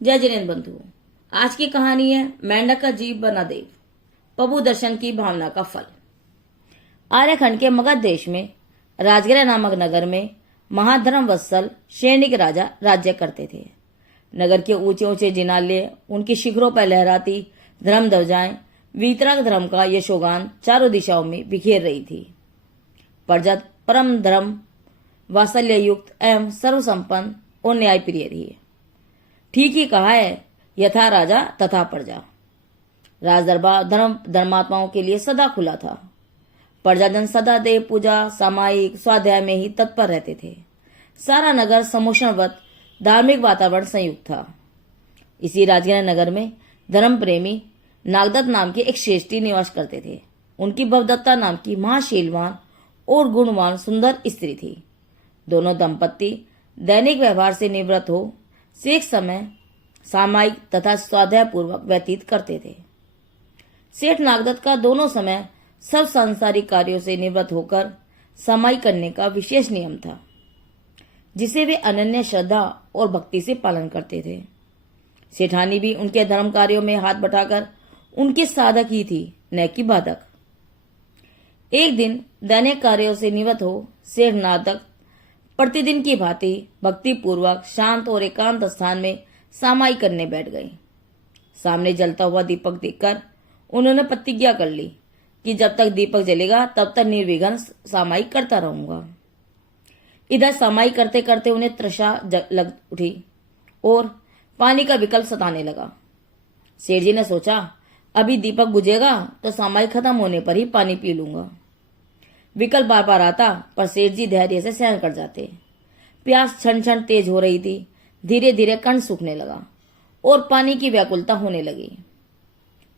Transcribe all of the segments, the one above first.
जय जिनेन्द्र बंधु। आज की कहानी है मेंढक का जीव बना देव, प्रभु दर्शन की भावना का फल। आर्यखंड के मगध देश में राजगृह नामक नगर में महाधर्म वत्सल सैनिक राजा राज्य करते थे। नगर के ऊंचे ऊंचे जिनालय, उनकी शिखरों पर लहराती धर्म ध्वजाएं, वीतराग धर्म का यशोगान चारों दिशाओं में बिखेर रही थी। प्रजा परम धर्म वात्सल्य युक्त एवं सर्वसंपन्न और न्यायप्रिय थी। ठीक ही कहा है, यथा राजा तथा प्रजा। राजदरबार धर्मात्माओं के लिए सदा खुला था। प्रजाजन सदा देव पूजा, सामायिक स्वाध्याय में ही तत्पर रहते थे। सारा नगर समोषणवत धार्मिक वातावरण संयुक्त था। इसी राजगृह नगर में धर्म प्रेमी नागदत्त नाम के एक श्रेष्ठी निवास करते थे। उनकी भवदत्ता नाम की महाशीलवान और गुणवान सुंदर स्त्री थी। दोनों दंपत्ति दैनिक व्यवहार से निवृत्त हो शेष समय सामायिक तथा स्वाध्याय पूर्वक व्यतीत करते थे। सेठ नागदत्त का दोनों समय सब सांसारिक कार्यों से निवृत्त होकर समाई करने का विशेष नियम था, जिसे वे अनन्य श्रद्धा और भक्ति से पालन करते थे। सेठानी भी उनके धर्म कार्यों में हाथ बटाकर उनके साधक ही थी, न कि बाधक। एक दिन दैनिक कार्यों से निवृत्त हो सेठ नागदत्त प्रतिदिन की भांति भक्ति पूर्वक शांत और एकांत स्थान में सामाई करने बैठ गए। सामने जलता हुआ दीपक देखकर उन्होंने प्रतिज्ञा कर ली कि जब तक दीपक जलेगा तब तक निर्विघ्न सामाई करता रहूंगा। इधर सामाई करते करते उन्हें तृषा लग उठी और पानी का विकल्प सताने लगा। सेठ जी ने सोचा, अभी दीपक बुझेगा तो सामाई खत्म होने पर ही पानी पी लूंगा। विकल्प बार बार आता, पर सेठ जी धैर्य से सहन कर जाते। प्यास क्षण क्षण तेज हो रही थी। धीरे धीरे कण सूखने लगा और पानी की व्याकुलता होने लगी।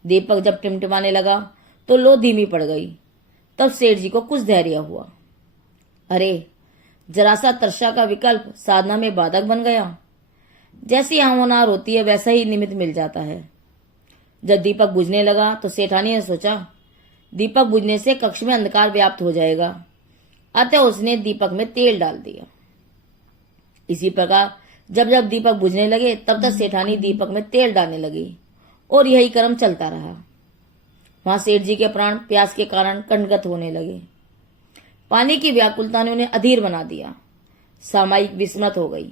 दीपक जब टिमटिमाने लगा तो लो धीमी पड़ गई। तब सेठ जी को कुछ धैर्य हुआ। अरे, जरा सा तृषा का विकल्प साधना में बाधक बन गया। जैसी होनहार होती है वैसा ही निमित्त मिल जाता है। जब दीपक बुझने लगा तो सेठानी ने सोचा, दीपक बुझने से कक्ष में अंधकार व्याप्त हो जाएगा। अतः उसने दीपक में तेल डाल दिया। इसी प्रकार जब जब दीपक बुझने लगे तब तक सेठानी दीपक में तेल डालने लगी और यही क्रम चलता रहा। वहां सेठ जी के प्राण प्यास के कारण कंटगत होने लगे। पानी की व्याकुलता ने उन्हें अधीर बना दिया। सामायिक विस्मृत हो गई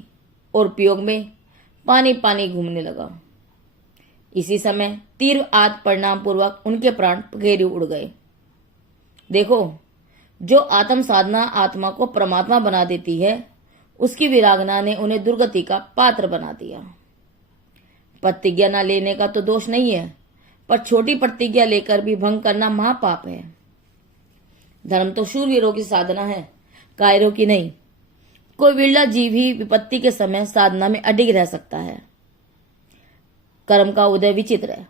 और उपयोग में पानी पानी घूमने लगा। इसी समय तीव्र आद परिणाम पूर्वक उनके प्राण पखेरु उड़ गए। देखो, जो आत्म साधना आत्मा को परमात्मा बना देती है, उसकी विरागना ने उन्हें दुर्गति का पात्र बना दिया। प्रतिज्ञा न लेने का तो दोष नहीं है, पर छोटी प्रतिज्ञा लेकर भी भंग करना महापाप है। धर्म तो शूरवीरों की साधना है, कायरों की नहीं। कोई विरला जीव ही विपत्ति के समय साधना में अडिग रह सकता है। कर्म का उदय विचित्र है।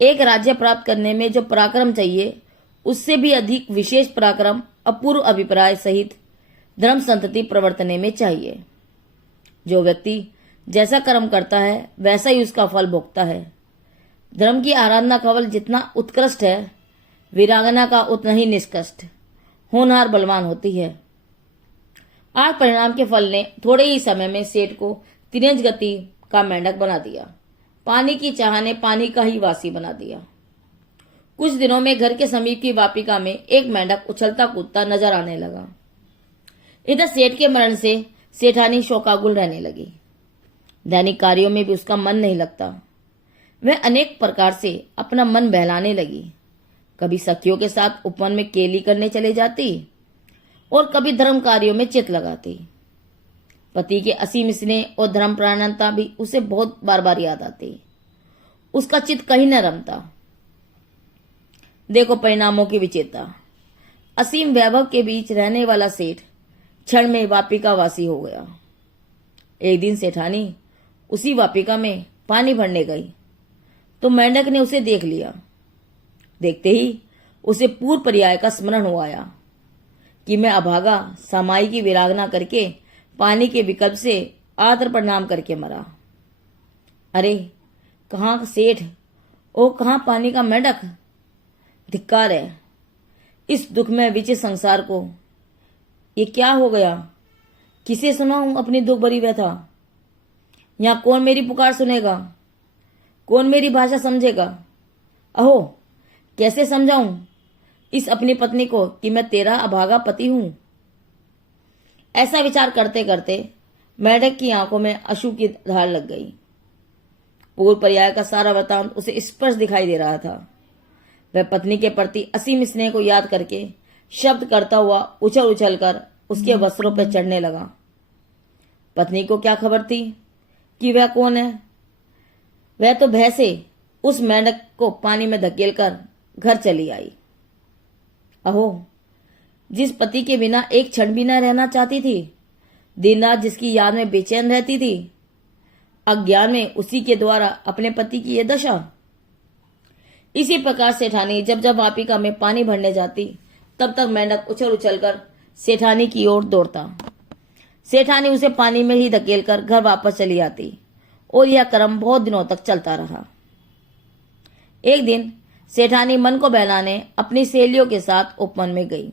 एक राज्य प्राप्त करने में जो पराक्रम चाहिए, उससे भी अधिक विशेष पराक्रम अपूर्व अभिप्राय सहित धर्म संतति प्रवर्तने में चाहिए। जो व्यक्ति जैसा कर्म करता है वैसा ही उसका फल भोगता है। धर्म की आराधना का फल जितना उत्कृष्ट है, वीरांगना का उतना ही निष्कृष्ट। होनहार बलवान होती है। आज परिणाम के फल ने थोड़े ही समय में सेठ को तिरंज गति का मेंढक बना दिया। पानी की चाह ने पानी का ही वासी बना दिया। कुछ दिनों में घर के समीप की वापिका में एक मेंढक उछलता कूदता नजर आने लगा। इधर सेठ के मरण से सेठानी शोकाकुल रहने लगी। दैनिक कार्यों में भी उसका मन नहीं लगता। वह अनेक प्रकार से अपना मन बहलाने लगी। कभी सखियों के साथ उपवन में केली करने चले जाती और कभी धर्म कार्यों में चित लगाती। पति के असीम स्नेह और धर्म प्राणता भी उसे बहुत बार बार याद आती। उसका चित्त कहीं न रमता। देखो परिणामों की विचित्रता। असीम वैभव के बीच रहने वाला सेठ क्षण में वापिका वासी हो गया। एक दिन सेठानी उसी वापिका में पानी भरने गई तो मेंढक ने उसे देख लिया। देखते ही उसे पूर्व पर्याय का स्मरण हो आया कि मैं अभागा सामाई की विरागना करके पानी के विकल्प से आदर प्रणाम करके मरा। अरे, कहाँ सेठ, ओ कहाँ पानी का मेंढक। धिक्कार है इस दुख में विचित्र संसार को। ये क्या हो गया? किसे सुनाऊं अपनी दुख भरी व्यथा? यहाँ कौन मेरी पुकार सुनेगा, कौन मेरी भाषा समझेगा। अहो, कैसे समझाऊं इस अपनी पत्नी को कि मैं तेरा अभागा पति हूं। ऐसा विचार करते करते मेंढक की आंखों में अश्रु की धार लग गई। पूर्व पर्याय का सारा वृतांत उसे स्पष्ट दिखाई दे रहा था। वह पत्नी के प्रति असीम स्नेह को याद करके शब्द करता हुआ उछल उछल कर उसके वस्त्रों पर चढ़ने लगा। पत्नी को क्या खबर थी कि वह कौन है। वह तो भय से उस मेंढक को पानी में धकेलकर घर चली आई। अहो, जिस पति के बिना एक क्षण भी न रहना चाहती थी, दिन रात जिसकी याद में बेचैन रहती थी, अज्ञान में उसी के द्वारा अपने पति की यह दशा। इसी प्रकार सेठानी जब जब वापिका में पानी भरने जाती, तब तक मेंढक उछल उछलकर सेठानी की ओर दौड़ता। सेठानी उसे पानी में ही धकेलकर घर वापस चली आती और यह क्रम बहुत दिनों तक चलता रहा। एक दिन सेठानी मन को बहलाने अपनी सहेलियों के साथ उपवन में गई।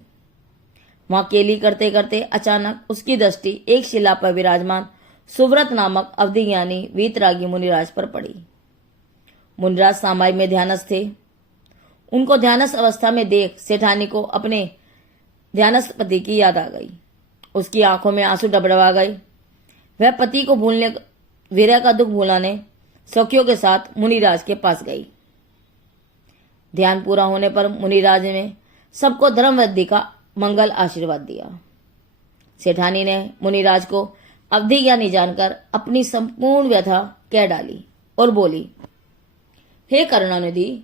वहां केली करते करते अचानक उसकी दृष्टि एक शिला पर विराजमान सुव्रत नामक अवधि ज्ञानी वीतरागी मुनिराज पर पड़ी। मुनिराज सामायिक में ध्यानस्थ थे। उनको ध्यानस्थ अवस्था में देख सेठानी को अपने ध्यानस्थ पति की याद आ गई। उसकी आंखों में आंसू डबडबा गए। वह पति को भूलने, विरह का दुख भुलाने सखियों के साथ मुनिराज के पास गई। ध्यान पूरा होने पर मुनिराज ने सबको धर्म वृद्धि का मंगल आशीर्वाद दिया। सेठानी ने मुनिराज को अवधि ज्ञानी जानकर अपनी संपूर्ण व्यथा कह डाली और बोली, हे करुणानिधि,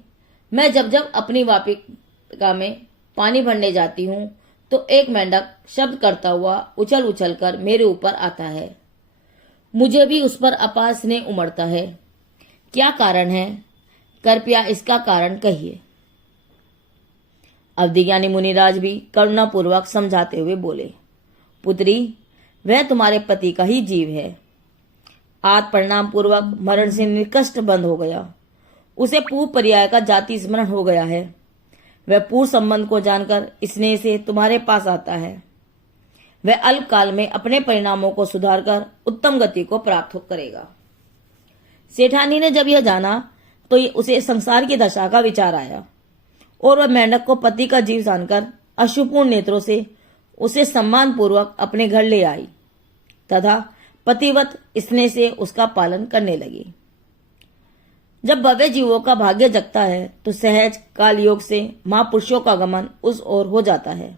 मैं जब जब अपनी वापिका में पानी भरने जाती हूं तो एक मेंढक शब्द करता हुआ उछल उछल कर मेरे ऊपर आता है। मुझे भी उस पर अपार स्नेह उमड़ता है। क्या कारण है, कृपया इसका कारण कहिए। अवधिज्ञानी मुनिराज भी करुणापूर्वक समझाते हुए बोले, पुत्री, वह तुम्हारे पति का ही जीव है। आत्म परिणाम पूर्वक मरण से निकष्ट बंद हो गया। उसे पूर्व पर्याय का जाति स्मरण हो गया है। वह पूर्व संबंध को जानकर स्नेह से तुम्हारे पास आता है। वह अल्पकाल में अपने परिणामों को सुधारकर उत्तम गति को प्राप्त करेगा। सेठानी ने जब यह जाना तो उसे संसार की दशा का विचार आया और वह मेंढक को पति का जीव जानकर अश्रुपूर्ण नेत्रों से उसे सम्मान पूर्वक अपने घर ले आई तथा पतिवत स्नेह से उसका पालन करने लगी। जब भव्य जीवों का भाग्य जगता है तो सहज काल योग से महापुरुषों का गमन उस ओर हो जाता है।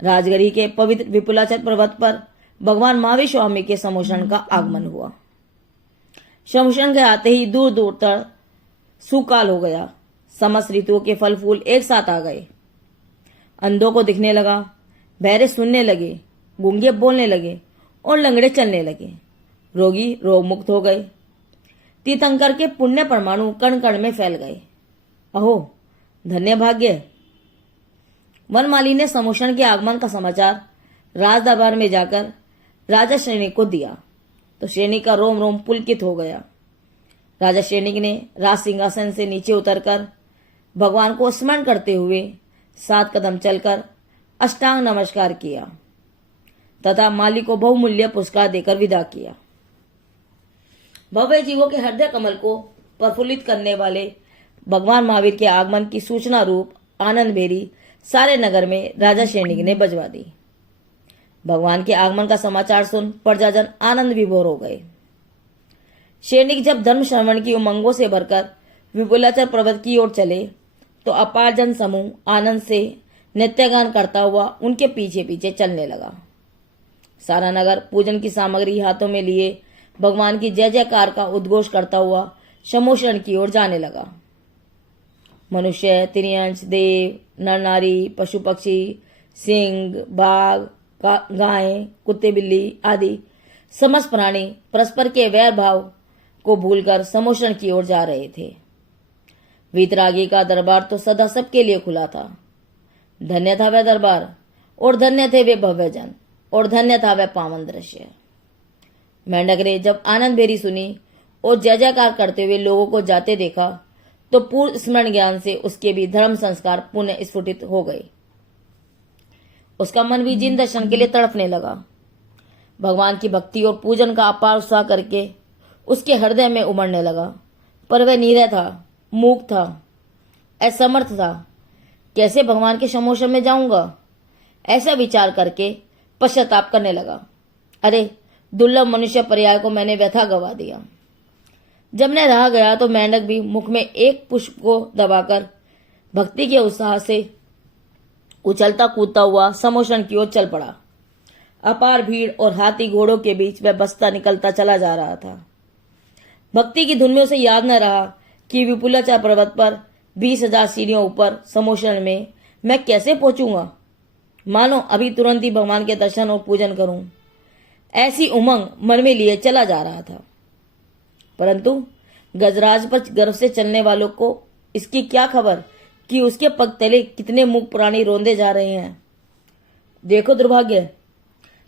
राजगिरी के पवित्र विपुलाचल पर्वत पर भगवान महावीर स्वामी के समोषण का आगमन हुआ। समोषण के आते ही दूर दूर तक सुकाल हो गया। समस्त ऋतुओं के फल फूल एक साथ आ गए। अंधों को दिखने लगा, बहरे सुनने लगे, गूंगे बोलने लगे और लंगड़े चलने लगे। रोगी रोग मुक्त हो गए। तीर्थंकर के पुण्य परमाणु कण कण में फैल गए। अहो, धन्य भाग्य। वनमाली ने समोषण के आगमन का समाचार राज दरबार में जाकर राजा श्रेणी को दिया तो श्रेणी का रोम रोम पुलकित हो गया। राजा श्रेणी ने राज सिंहासन से नीचे उतरकर भगवान को स्मरण करते हुए 7 कदम चलकर अष्टांग नमस्कार किया तथा माली को बहुमूल्य पुरस्कार देकर विदा किया। भव्य जीवों के हृदय कमल को प्रफुल्लित करने वाले भगवान महावीर के आगमन की सूचना रूप आनंद भेरी सारे नगर में राजा श्रेणी ने बजवा दी। भगवान के आगमन का समाचार सुन प्रजाजन आनंद विभोर हो गए। श्रेणी जब धर्म श्रवण की उमंगों से भरकर विपुलाचल पर्वत की ओर चले तो अपार जन समूह आनंद से नृत्यगान करता हुआ उनके पीछे पीछे चलने लगा। सारा नगर पूजन की सामग्री हाथों में लिए भगवान की जय जयकार का उद्घोष करता हुआ समोषण की ओर जाने लगा। मनुष्य, तिर्यंश, देव, नर नारी, पशु पक्षी, सिंह, बाघ, गायें, कुत्ते बिल्ली आदि समस्त प्राणी परस्पर के वैर भाव को भूलकर समोषण की ओर जा रहे थे। वीतरागी का दरबार तो सदा सबके लिए खुला था। धन्य था वह दरबार और धन्य थे वे भव्य जन और धन्य था वह पावन दृश्य। मेंढक ने जब आनंद भेरी सुनी और जय जयकार करते हुए लोगों को जाते देखा तो पूर्ण स्मरण ज्ञान से उसके भी धर्म संस्कार पुनः स्फुटित हो गए। उसका मन भी जिन दर्शन के लिए तड़पने लगा। भगवान की भक्ति और पूजन का अपार उत्साह करके उसके हृदय में उमड़ने लगा, पर वह नीरह था, मूक था, असमर्थ था। कैसे भगवान के समोशन में जाऊंगा? ऐसा विचार करके पश्चाताप करने लगा। अरे, दुर्लभ मनुष्य पर्याय को मैंने व्यथा गवा दिया। जब मैं रह गया तो मेंढक भी मुख में एक पुष्प को दबाकर भक्ति के उत्साह से उछलता कूदता हुआ समोशन की ओर चल पड़ा। अपार भीड़ और हाथी घोड़ों के बीच वह बसता निकलता चला जा रहा था। भक्ति की धुन में उसे याद न रहा कि विपुलाचार पर्वत पर 20,000 सीढ़ियों ऊपर समोशन में मैं कैसे पहुंचूंगा। मानो अभी तुरंत ही भगवान के दर्शन और पूजन करूं, ऐसी उमंग मन में लिए चला जा रहा था। परंतु गजराज पर गर्व से चलने वालों को इसकी क्या खबर कि उसके पग तले कितने मूक प्राणी रोंदे जा रहे हैं। देखो दुर्भाग्य,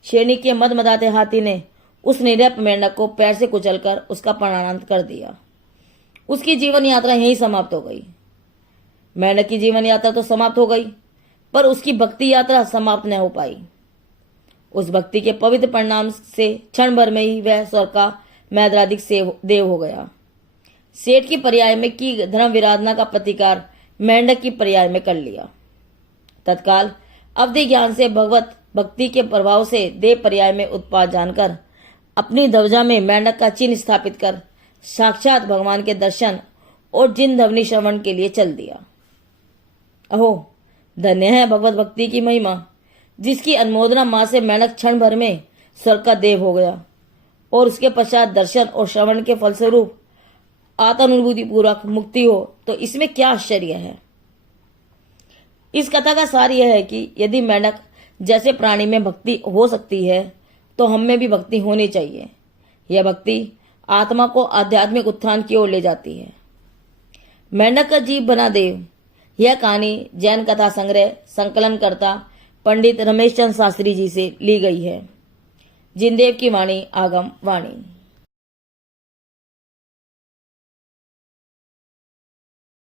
शेरनी के मदमदाते हाथी ने उस निर्भय मेंढक को पैर से कुचलकर उसका प्राणांत कर दिया। उसकी जीवन यात्रा यहीं समाप्त हो गई। मेंढक की जीवन यात्रा तो समाप्त हो गई, पर उसकी भक्ति यात्रा समाप्त न हो पाई। उस भक्ति के पवित्र परिणाम से क्षण भर में ही वह स्वर्ग का मैद्राधिक देव हो गया। सेठ की पर्याय में की धर्म विराधना का प्रतिकार मेंढक की पर्याय में कर लिया। तत्काल अवधि ज्ञान से भगवत भक्ति के प्रभाव से देव पर्याय में उत्पाद जानकर अपनी ध्वजा में मेंढक का चिन्ह स्थापित कर साक्षात भगवान के दर्शन और जिन ध्वनि श्रवण के लिए चल दिया। अहो, धन्य है भगवत भक्ति की महिमा, जिसकी अनुमोदना मां से मेंढक क्षण भर में स्वर्ग का देव हो गया और उसके पश्चात दर्शन और श्रवण के फलस्वरूप आत्मानुभूति पूर्वक मुक्ति हो, तो इसमें क्या आश्चर्य है। इस कथा का सार यह है कि यदि मेंढक जैसे प्राणी में भक्ति हो सकती है तो हम में भी भक्ति होनी चाहिए। यह भक्ति आत्मा को आध्यात्मिक उत्थान की ओर ले जाती है। मेंढक का जीव बना देव, यह कहानी जैन कथा संग्रह संकलनकर्ता पंडित रमेश चंद्र शास्त्री जी से ली गई है। जिनदेव की वाणी आगम वाणी।